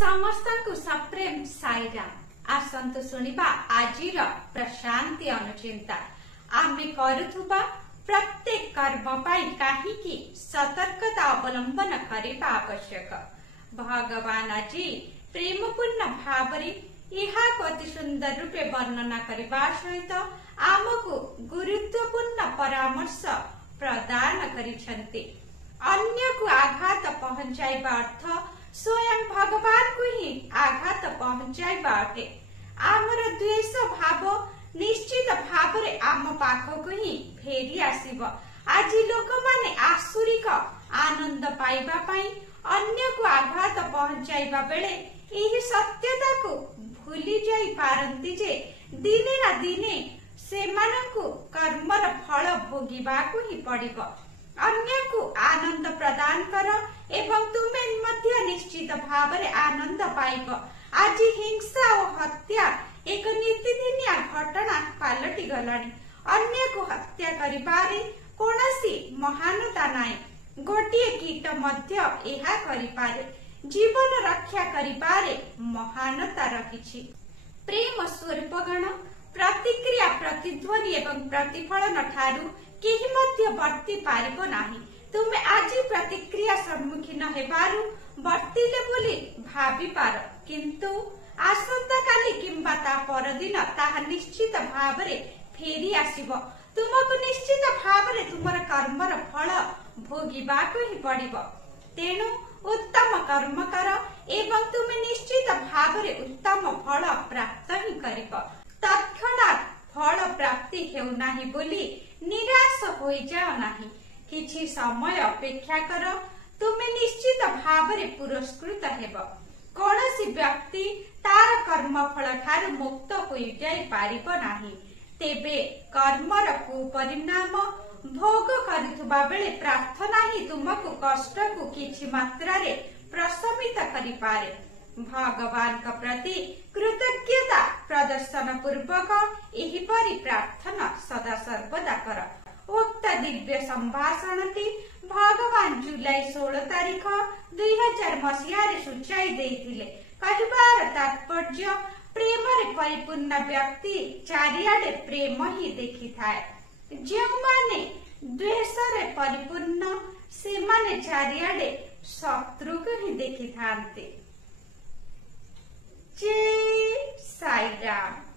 समस्त को सप्रेम साईराम। आसंतु सुनिबा आजिर प्रशांति अनुचिंता। आमे करुथुबा प्रत्येक कर्म पाई काहीकि सतर्कता अवलंबन करिबा आवश्यक। भगवान आज प्रेमपूर्ण भावरे यहा अति सुंदर रूपे वर्णना करबा सहित आमको गुरुत्वपूर्ण परामर्श प्रदान करिसंते। अन्य को आघात पहुंचाइबा अर्थ स्वयं भगवान को ही आघात पहुंचाइबा अटे। आमर द्वेष भाव निश्चित भावरे आम पाखको ही फेरी आसीबो। आज लोक माने आसुरिक आनंद पाइबा पई अन्य को आघात पहुंचाइबा बेले एही सत्यता को भूली जाई पारंती जे दिने ना दिने सेमानंकु कर्मर फल भोगिबाकु ही पड़िबो। अन्य को आनंद प्रदान कर एवं तुमे मध्य निश्चित भावरे आनंद पाइब। आज हिंसा और हत्या एक नीतिदिनिया घटना पालटि गलानी। अन्य को हत्या करिबारे कोनसी महानता नाई। गोटिए कीट मध्य एहा करिपारे। जीवन रक्षा करिबारे महानता रहिछि। प्रेम स्वरूपगण प्रतिक्रिया प्रतिध्वनि एवं प्रतिफलन ठारू केही मध्य वर्ती पारिबो नाही। तुमे आज प्रतिक्रिया सम्मुखीन हेबारु वर्तीले बोली भाबी पार, किंतु आसंता काली किंबा ता परदिन ताहा निश्चित भावरे फेरी आसीबो। तुमको निश्चित भावरे तुमर कर्मर फल भोगिबाको ही पड़िबो। तेणु उत्तम कर्म कर एवं तुमे निश्चित भावरे उत्तम फल प्राप्त ही करिबो। तत्क्षणात् फल प्राप्ति हेउ नाही बोली निराश होई जाओ नाही। किछि समय अपेक्षा कर, तुमे निश्चित भावरे पुरस्कृत हेबो। कोनोसी व्यक्ति तार कर्म फल ठारू मुक्त होई जाई पारिबो नाही। तेबे कर्मर कुपरिणाम भोग करुथुबा बेले प्रार्थना ही तुमको कष्ट को किछि मात्रा रे प्रशमित करि पारे। भगवान का प्रति कृतज्ञता प्रदर्शन पूर्वक एहिपरि प्रार्थना सदा सर्वदा कर। उक्त दिव्य संभाषणटी भगवान जुलाई 16 तारीख 2000 मसीहा रे सूचाई देइथिले। कहिबार तात्पर्य प्रेम रे परिपूर्ण व्यक्ति चारियाडे प्रेम ही देखि थाए। जेउमाने द्वेष रे परिपूर्ण सेमाने चारियाडे शत्रु को ही देखि थांते। जय साईराम।